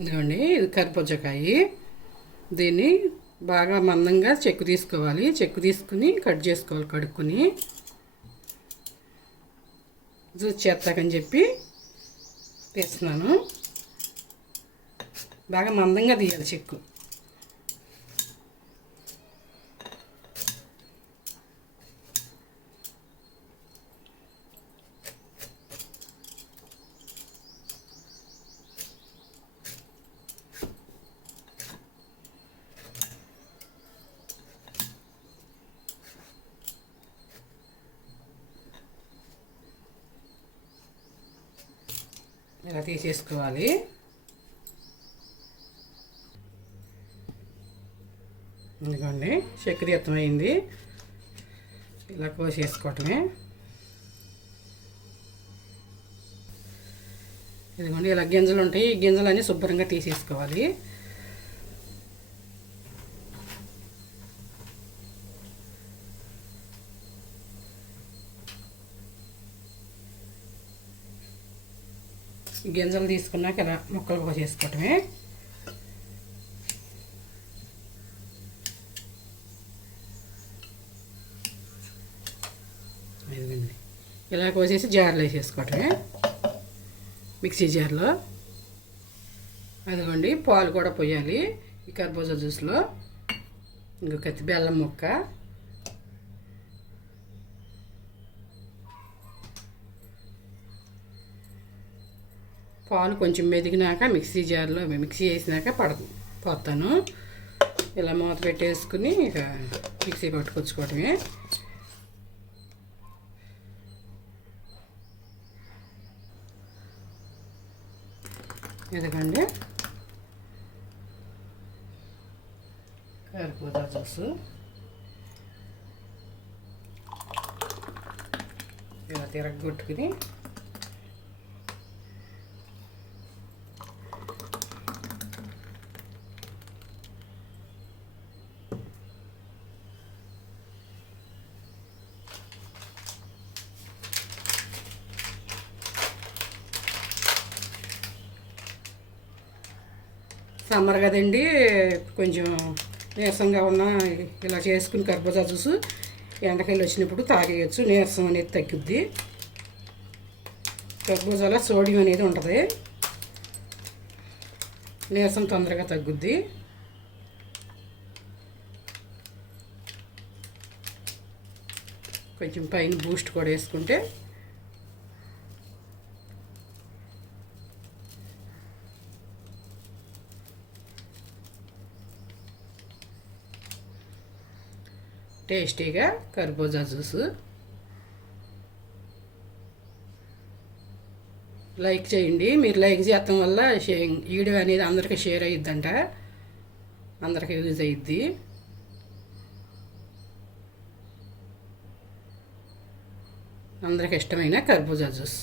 ఇదిగోండి, ఇది కర్బూజకాయ. దీన్ని బాగా మందంగా చెక్కు తీసుకోవాలి. చెక్కు తీసుకుని కట్ చేసుకోవాలి. కడుక్కుని జ్యూస్ చేస్తాకని చెప్పి తీస్తున్నాను. బాగా మందంగా తీయాలి చెక్కు. ఇలా తీసేసుకోవాలి. ఇదిగోండి, చక్కెర అయింది. ఇలా కోసేసుకోవటమే. ఇదిగోండి, ఇలా గింజలు ఉంటాయి. ఈ గింజలన్నీ శుభ్రంగా తీసేసుకోవాలి. గింజలు తీసుకున్నాక ఇలా ముక్కలు కోసేసుకోవటమే. ఇలా కోసేసి జార్లో వేసేసుకోవటమే, మిక్సీ జార్లో. అదిగోండి, పాలు కూడా పోయాలి ఈ కర్బూజా జ్యూస్లో. ఇంకొక బెల్లం ముక్క, పాలు కొంచెం మెదిగినాక మిక్సీ జార్లో మిక్సీ వేసినాక పోతాను. ఇలా మూత పెట్టేసుకుని ఇక మిక్సీ పట్టుకొచ్చుకోవటమే. ఎందుకండి కర్బూజా జ్యూస్ ఇలా తిరగొట్టుకుని సమ్మర్ కదండి, కొంచెం నీరసంగా ఉన్న ఇలా చేసుకుని కర్బూజా జ్యూస్ ఎండకెళ్ళి వచ్చినప్పుడు తాగేయచ్చు. నీరసం అనేది తగ్గుద్ది. కర్బూజాలో సోడియం అనేది ఉంటుంది. నీరసం తొందరగా తగ్గుద్ది. కొంచెం పైన బూస్ట్ కూడా వేసుకుంటే టేస్టీగా కర్బూజా జ్యూస్. లైక్ చేయండి. మీరు లైక్ చేయటం వల్ల వీడియో అనేది అందరికీ షేర్ అయ్యిద్దంట, అందరికీ యూజ్ అయ్యిద్ది. అందరికి ఇష్టమైన కర్బూజా జ్యూస్.